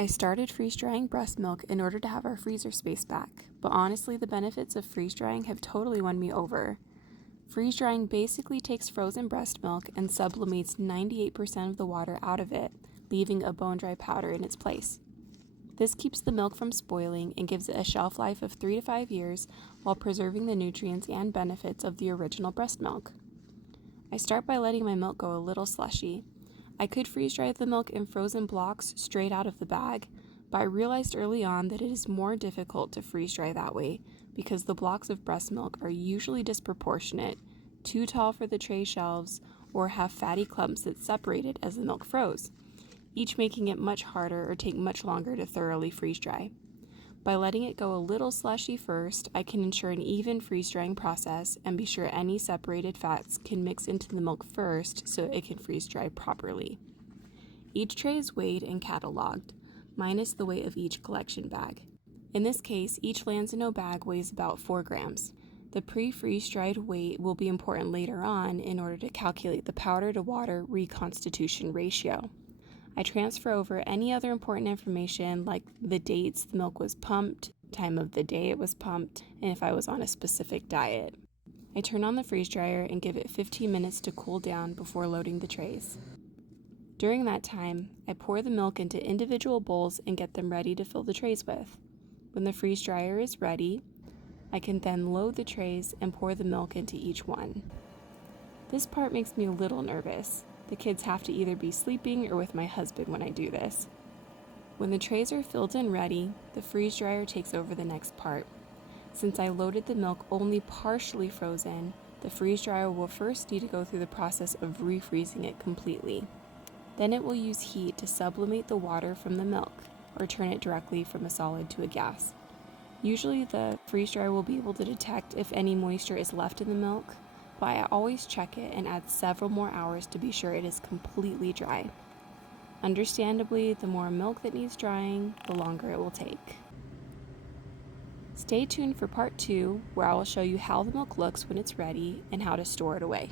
I started freeze drying breast milk in order to have our freezer space back, but honestly, the benefits of freeze drying have totally won me over. Freeze drying basically takes frozen breast milk and sublimates 98% of the water out of it, leaving a bone dry powder in its place. This keeps the milk from spoiling and gives it a shelf life of 3 to 5 years while preserving the nutrients and benefits of the original breast milk. I start by letting my milk go a little slushy. I could freeze dry the milk in frozen blocks straight out of the bag, but I realized early on that it is more difficult to freeze dry that way because the blocks of breast milk are usually disproportionate, too tall for the tray shelves, or have fatty clumps that separated as the milk froze, each making it much harder or take much longer to thoroughly freeze dry. By letting it go a little slushy first, I can ensure an even freeze drying process and be sure any separated fats can mix into the milk first so it can freeze dry properly. Each tray is weighed and cataloged, minus the weight of each collection bag. In this case, each Lanzano bag weighs about 4 grams. The pre-freeze dried weight will be important later on in order to calculate the powder to water reconstitution ratio. I transfer over any other important information like the dates the milk was pumped, time of the day it was pumped, and if I was on a specific diet. I turn on the freeze dryer and give it 15 minutes to cool down before loading the trays. During that time, I pour the milk into individual bowls and get them ready to fill the trays with. When the freeze dryer is ready, I can then load the trays and pour the milk into each one. This part makes me a little nervous. The kids have to either be sleeping or with my husband when I do this. When the trays are filled and ready, the freeze dryer takes over the next part. Since I loaded the milk only partially frozen, the freeze dryer will first need to go through the process of refreezing it completely. Then it will use heat to sublimate the water from the milk, or turn it directly from a solid to a gas. Usually the freeze dryer will be able to detect if any moisture is left in the milk, but I always check it and add several more hours to be sure it is completely dry. Understandably, the more milk that needs drying, the longer it will take. Stay tuned for part 2, where I will show you how the milk looks when it's ready and how to store it away.